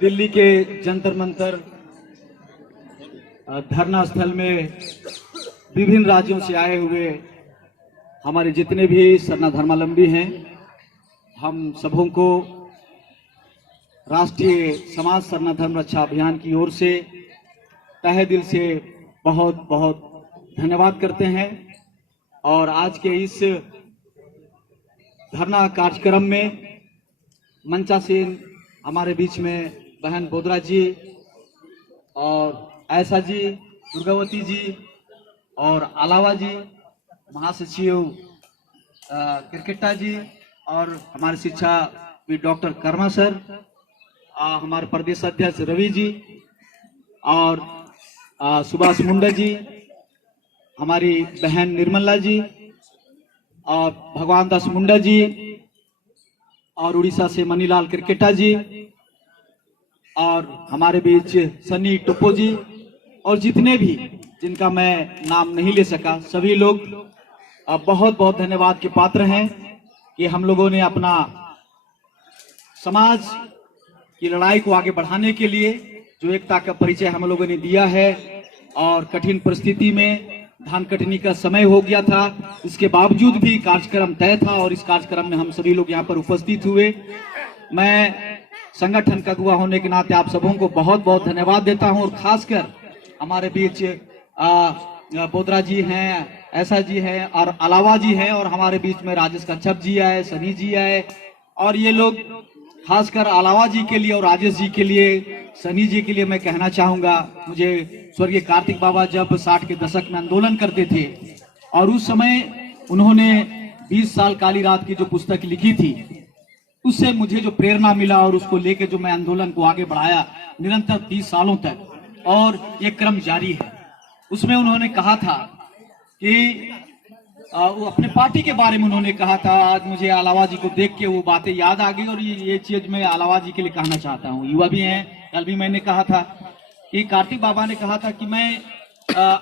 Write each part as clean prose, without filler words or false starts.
दिल्ली के जंतर मंतर धरना स्थल में विभिन्न राज्यों से आए हुए हमारे जितने भी सरना धर्मावलंबी हैं, हम सबों को राष्ट्रीय समाज सरना धर्म रक्षा अभियान की ओर से तहे दिल से बहुत बहुत धन्यवाद करते हैं। और आज के इस धरना कार्यक्रम में मंचासीन हमारे बीच में बहन बोदरा जी और ऐसा जी, दुर्गावती जी और अलावा जी, महासचिव क्रिकेटा जी और हमारे शिक्षा भी डॉक्टर कर्मा सर, हमारे प्रदेश अध्यक्ष रवि जी और सुभाष मुंडा जी, हमारी बहन निर्मला जी और भगवान दास मुंडा जी और उड़ीसा से मनीलाल क्रिकेटा जी और हमारे बीच सनी टोपो जी और जितने भी जिनका मैं नाम नहीं ले सका, सभी लोग बहुत बहुत धन्यवाद के पात्र हैं कि हम लोगों ने अपना समाज की लड़ाई को आगे बढ़ाने के लिए जो एकता का परिचय हम लोगों ने दिया है। और कठिन परिस्थिति में धान कटनी का समय हो गया था, इसके बावजूद भी कार्यक्रम तय था और इस कार्यक्रम में हम सभी लोग यहाँ पर उपस्थित हुए। मैं संगठन का अगुवा होने के नाते आप सबों को बहुत बहुत धन्यवाद देता हूँ। और खासकर हमारे बीच बोदरा जी हैं, ऐसा जी हैं और अलावा जी हैं और हमारे बीच में राजेश कच्छप जी आए, सनी जी आए और ये लोग खासकर अलावा जी के लिए और राजेश जी के लिए, सनी जी के लिए मैं कहना चाहूंगा, मुझे स्वर्गीय कार्तिक बाबा जब 60 के दशक में आंदोलन करते थे और उस समय उन्होंने 20 साल काली रात की जो पुस्तक लिखी थी, उससे मुझे जो प्रेरणा मिला और उसको लेके जो मैं आंदोलन को आगे बढ़ाया निरंतर 30 सालों तक और ये क्रम जारी है। उसमें उन्होंने कहा था कि वो अपने पार्टी के बारे में उन्होंने कहा था। आज मुझे अलावा जी को देख के वो बातें याद आ गई और ये चीज मैं अलावा जी के लिए कहना चाहता हूँ। युवा भी हैं, कल भी मैंने कहा था कि कार्तिक बाबा ने कहा था कि मैं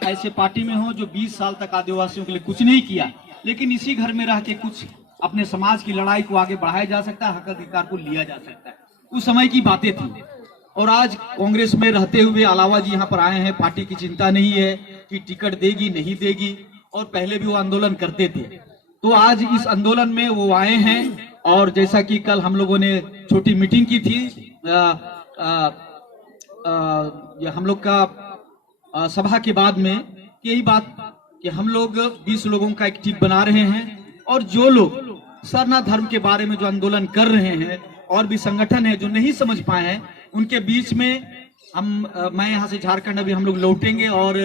ऐसे पार्टी में हूँ जो 20 साल तक आदिवासियों के लिए कुछ नहीं किया, लेकिन इसी घर में रह के कुछ अपने समाज की लड़ाई को आगे बढ़ाया जा सकता है, हक अधिकार को लिया जा सकता है। उस समय की बातें थी। और आज कांग्रेस में रहते हुए अलावा जी यहाँ पर आए हैं, पार्टी की चिंता नहीं है कि टिकट देगी नहीं देगी, और पहले भी वो आंदोलन करते थे। तो आज इस आंदोलन में वो आए हैं और जैसा कि कल हम लोगों ने छोटी मीटिंग की थी, हम लोग का सभा के बाद में यही बात कि हम लोग 20 लोगों का एक टीम बना रहे हैं और जो लोग सरना धर्म के बारे में जो आंदोलन कर रहे हैं और भी संगठन है जो नहीं समझ पाए हैं, उनके बीच में मैं यहाँ से झारखंड अभी हम लोग लौटेंगे और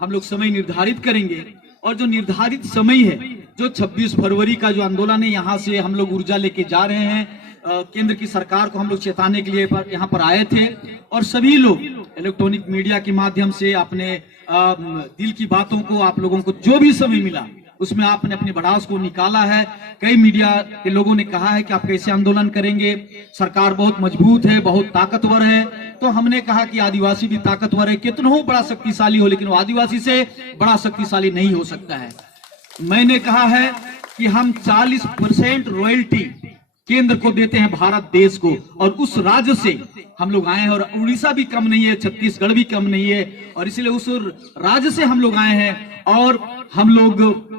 हम लोग समय निर्धारित करेंगे। और जो निर्धारित समय है, जो 26 फरवरी का जो आंदोलन है, यहाँ से हम लोग ऊर्जा लेके जा रहे हैं। केंद्र की सरकार को हम लोग चेताने के लिए यहाँ पर आए थे और सभी लोग इलेक्ट्रॉनिक मीडिया के माध्यम से अपने दिल की बातों को, आप लोगों को जो भी समय मिला उसमें आपने अपनी भड़ास को निकाला है। कई मीडिया के लोगों ने कहा है कि आप कैसे आंदोलन करेंगे, सरकार बहुत मजबूत है, बहुत ताकतवर है। तो हमने कहा कि आदिवासी भी ताकतवर है, कितना हो बड़ा शक्तिशाली हो, लेकिन वो आदिवासी से बड़ा शक्तिशाली नहीं हो सकता है। मैंने कहा है कि हम 40% रॉयल्टी केंद्र को देते हैं, भारत देश को, और उस राज्य से हम लोग आए हैं। और उड़ीसा भी कम नहीं है, छत्तीसगढ़ भी कम नहीं है, और इसलिए उस राज्य से हम लोग आए हैं। और हम लोग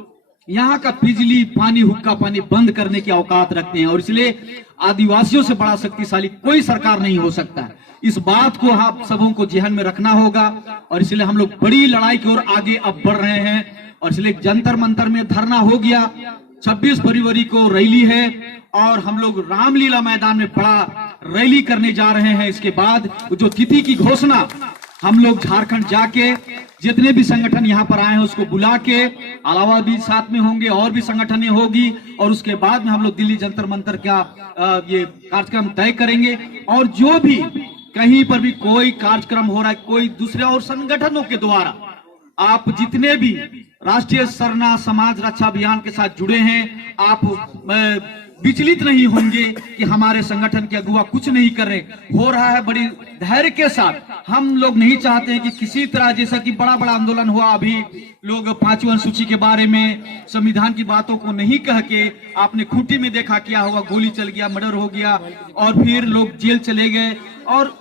यहाँ का बिजली पानी, हुक्का पानी बंद करने की औकात रखते हैं, और इसलिए आदिवासियों से बड़ा शक्तिशाली कोई सरकार नहीं हो सकता। इस बात को आप सबों को ध्यान में रखना होगा और इसलिए हम लोग बड़ी लड़ाई की ओर आगे अब बढ़ रहे हैं। और इसलिए जंतर मंतर में धरना हो गया, 26 फरवरी को रैली है और हम लोग रामलीला मैदान में बड़ा रैली करने जा रहे हैं। इसके बाद जो तिथि की घोषणा हम लोग झारखंड जाके जितने भी संगठन यहाँ पर आए हैं उसको बुला के, अलावा भी साथ में होंगे और भी संगठनें होगी, और उसके बाद में हम लोग दिल्ली जंतर मंतर का ये कार्यक्रम तय करेंगे। और जो भी कहीं पर भी कोई कार्यक्रम हो रहा है कोई दूसरे और संगठनों के द्वारा, आप जितने भी राष्ट्रीय सरना समाज रक्षा अभियान के साथ जुड़े हैं, आप विचलित नहीं होंगे कि हमारे संगठन के अगुवा कुछ नहीं कर रहे। हो रहा है बड़ी धैर्य के साथ। हम लोग नहीं चाहते हैं कि किसी तरह, जैसा कि बड़ा बड़ा आंदोलन हुआ अभी, लोग 5वीं अनुसूची के बारे में संविधान की बातों को नहीं कह के, आपने खूंटी में देखा क्या हुआ, गोली चल गया, मर्डर हो गया और फिर लोग जेल चले गए। और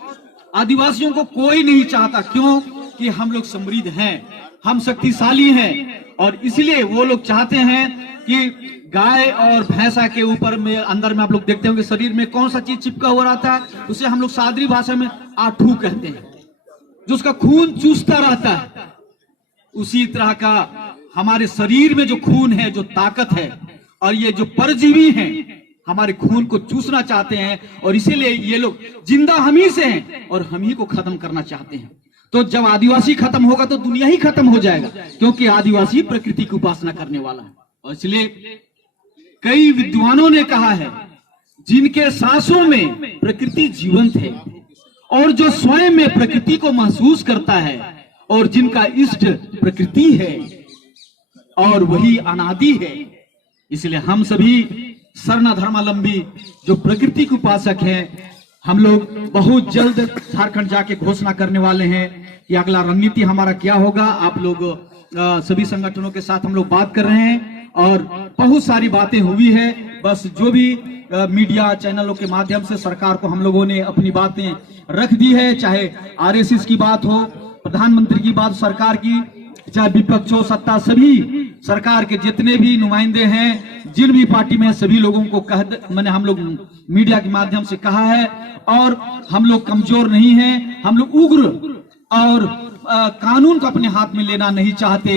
आदिवासियों को कोई नहीं चाहता, क्यों कि हम लोग समृद्ध हैं, हम शक्तिशाली हैं, और इसलिए वो लोग चाहते हैं कि गाय और भैंसा के ऊपर में अंदर में आप लोग देखते होंगे शरीर में कौन सा चीज चिपका हुआ रहता है, उसे हम लोग सादरी भाषा में आठू कहते हैं, जो उसका खून चूसता रहता है। उसी तरह का हमारे शरीर में जो खून है, जो ताकत है, और ये जो परजीवी हैं हमारे खून को चूसना चाहते हैं, और इसीलिए ये लोग जिंदा हम ही से हैं और हम ही को खत्म करना चाहते हैं। तो जब आदिवासी खत्म होगा तो दुनिया ही खत्म हो जाएगा, क्योंकि आदिवासी प्रकृति की उपासना करने वाला है। और इसलिए कई विद्वानों ने कहा है, जिनके सांसों में प्रकृति जीवंत है और जो स्वयं में प्रकृति को महसूस करता है, और जिनका इष्ट प्रकृति है और वही अनादि है। इसलिए हम सभी सर्ण धर्मावलंबी जो प्रकृति के उपासक हैं, हम लोग बहुत जल्द झारखंड जाके घोषणा करने वाले हैं कि अगला रणनीति हमारा क्या होगा। आप लोग सभी संगठनों के साथ हम लोग बात कर रहे हैं और बहुत सारी बातें हुई है। बस जो भी मीडिया चैनलों के माध्यम से सरकार को हम लोगों ने अपनी बातें रख दी है, चाहे आरएसएस की बात हो, प्रधानमंत्री की बात सरकार की, चाहे विपक्ष हो, सत्ता, सभी सरकार के जितने भी नुमाइंदे हैं, जिन भी पार्टी में, सभी लोगों को मैंने हम लोग मीडिया के माध्यम से कहा है। और हम लोग कमजोर नहीं हैं, हम लोग उग्र और कानून को अपने हाथ में लेना नहीं चाहते।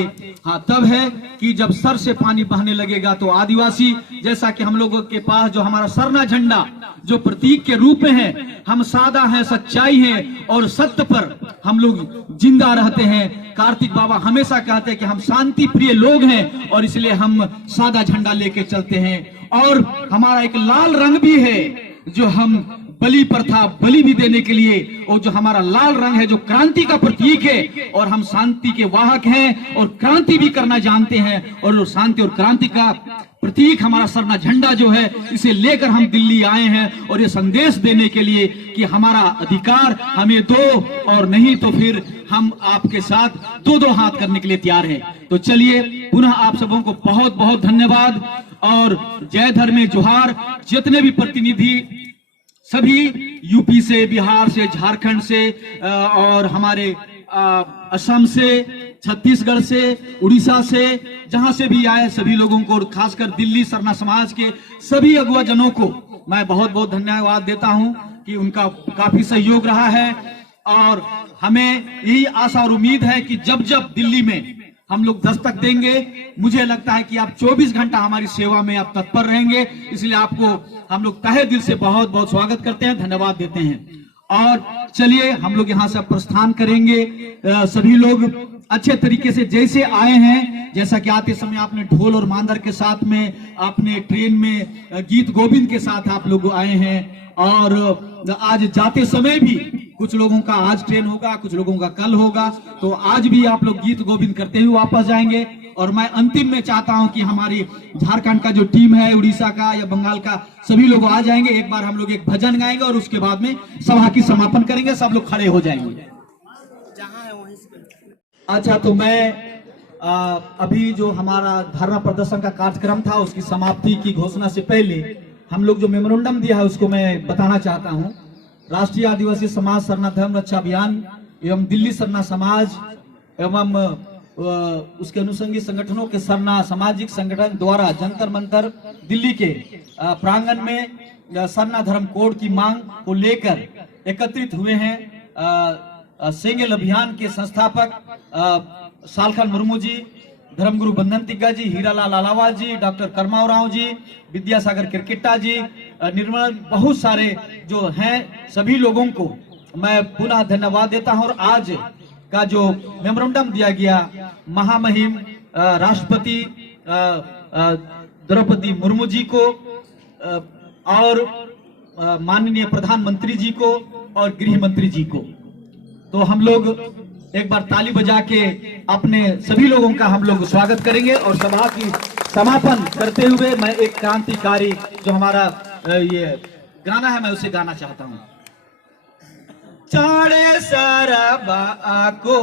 हाँ, तब है कि जब सर से पानी बहने लगेगा तो आदिवासी, जैसा कि हम लोगों के पास जो हमारा सरना झंडा जो प्रतीक के रूप में है, हम सादा हैं, सच्चाई है और सत्य पर हम लोग जिंदा रहते हैं। कार्तिक बाबा हमेशा कहते हैं कि हम शांति प्रिय लोग हैं और इसलिए हम सादा झंडा लेके चलते हैं। और हमारा एक लाल रंग भी है जो हम बलि प्रथा, बलि भी देने के लिए, और जो हमारा लाल रंग है जो क्रांति का प्रतीक है, और हम शांति के वाहक हैं और क्रांति भी करना जानते हैं। और शांति और क्रांति का प्रतीक हमारा सरना झंडा जो है, इसे लेकर हम दिल्ली आए हैं और ये संदेश देने के लिए कि हमारा अधिकार हमें दो, और नहीं तो फिर हम आपके साथ दो दो हाथ करने के लिए तैयार हैं। तो चलिए, पुनः आप सबों को बहुत बहुत धन्यवाद और जय धर्म जोहार। जितने भी प्रतिनिधि सभी यूपी से, बिहार से, झारखंड से और हमारे असम से, छत्तीसगढ़ से, उड़ीसा से, जहां से भी आए सभी लोगों को, और खासकर दिल्ली सरना समाज के सभी अगुवा जनों को मैं बहुत बहुत धन्यवाद देता हूं कि उनका काफी सहयोग रहा है। और हमें यही आशा और उम्मीद है कि जब जब दिल्ली में हम लोग दस्तक देंगे, मुझे लगता है कि आप 24 घंटा हमारी सेवा में आप तत्पर रहेंगे। इसलिए आपको हम लोग तहे दिल से बहुत बहुत स्वागत करते हैं, धन्यवाद देते हैं। और चलिए, हम लोग यहाँ से प्रस्थान करेंगे। सभी लोग अच्छे तरीके से जैसे आए हैं, जैसा कि आते समय आपने ढोल और मांदर के साथ में, आपने ट्रेन में गीत गोविंद के साथ आप लोग आए हैं। और आज जाते समय भी कुछ लोगों का आज ट्रेन होगा, कुछ लोगों का कल होगा, तो आज भी आप लोग गीत गोविंद करते हुए वापस जाएंगे। और मैं अंतिम में चाहता हूं कि हमारी झारखंड का जो टीम है, उड़ीसा का या बंगाल का, सभी लोग आ जाएंगे। एक बार हम लोग एक भजन गाएंगे और उसके बाद में सभा की समापन करेंगे। सब लोग खड़े हो जाएंगे। अच्छा, तो मैं अभी जो हमारा धरना प्रदर्शन का कार्यक्रम था, उसकी समाप्ति की घोषणा से पहले हम लोग जो मेमोरेंडम दिया है उसको मैं बताना चाहता हूं। राष्ट्रीय आदिवासी समाज सरना धर्म रक्षा अभियान एवं दिल्ली सरना समाज एवं उसके अनुषंगी संगठनों के सरना सामाजिक संगठन द्वारा जंतर मंतर दिल्ली के प्रांगण में सरना धर्म कोड की मांग को लेकर एकत्रित हुए हैं। सेंगेल अभियान के संस्थापक सालखन मुर्मू जी, धर्मगुरु बंधन तिग्गा जी, हीरालाल अलावाल जी, डॉक्टर करमाव राव जी, विद्यासागर किरकिट्टा जी, निर्मल, बहुत सारे जो हैं सभी लोगों को मैं पुनः धन्यवाद देता हूं। और आज का जो मेमोरेंडम दिया गया महामहिम राष्ट्रपति द्रौपदी मुर्मू जी को और माननीय प्रधानमंत्री जी को और गृह मंत्री जी को, तो हम लोग एक बार ताली बजा के अपने सभी लोगों का हम लोग स्वागत करेंगे और सभा की समापन करते हुए मैं एक क्रांतिकारी जो हमारा ये गाना है मैं उसे गाना चाहता हूँ। चाड़े सारा आको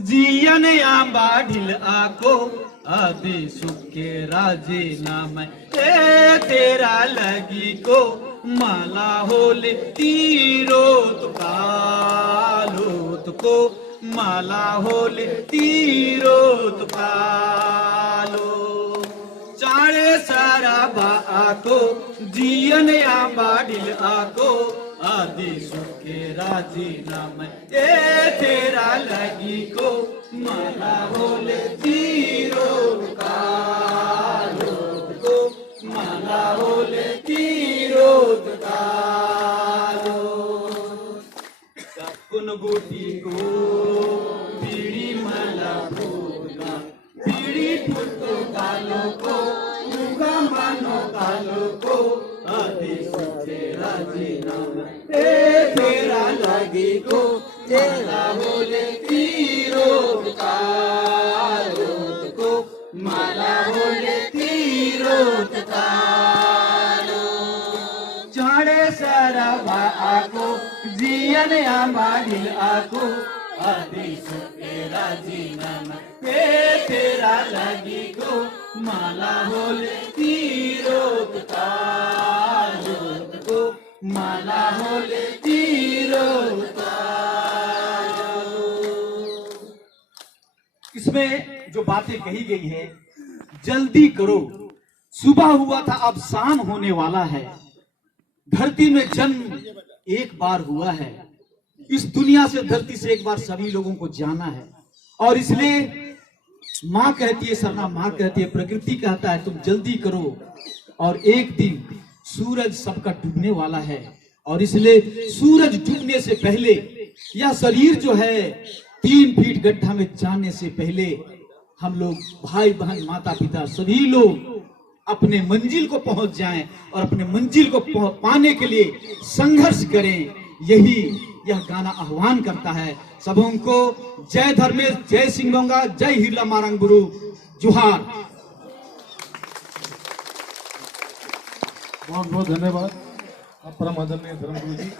जियन आंबा ढिल आको आदि सुख के राजे नाम ए तेरा लगी को माला होले तीरो तुको माला होले तीरो तुकालो चाड़े सारा आको जियन आंबा ढिल आको आदि सुखे राजी नाम ए तेरा लगी को माला होले तीरो कालो को माला होले तीरो कालो कपुन बूटी को पीड़ी माला फूला पीड़ी फुटो कालो को उगा मानो कालो को आदि सुखे राजी नाम ए तेरा लगी को तेरा होले तीरो कालो को माला होले तीरो कालो चाड़े सारा आको जियन आंबा ढिल आको आदि सुखे राजी नाम ए तेरा लगी को माला होले तीरो कालो को माला होले तीरो कालो। इसमें जो बातें कही गई है, जल्दी करो सुबह हुआ था अब शाम होने वाला है, धरती में जन्म एक बार हुआ है, इस दुनिया से धरती से एक बार सभी लोगों को जाना है। और इसलिए माँ कहती है, सरना माँ कहती है, प्रकृति कहता है तुम जल्दी करो और एक दिन सूरज सबका डूबने वाला है। और इसलिए सूरज डूबने से पहले यह शरीर जो है 3 फीट गड्ढा में जाने से पहले हम लोग भाई बहन माता पिता सभी लोग अपने मंजिल को पहुंच जाएं और अपने मंजिल को पाने के लिए संघर्ष करें, यही यह गाना आह्वान करता है सबों को। जय धर्मेश, जय सिंह बोंगा, जय हिरला मारंग गुरु, जोहार। बहुत बहुत धन्यवाद आप परम आदरणीय धर्मगुरु जी।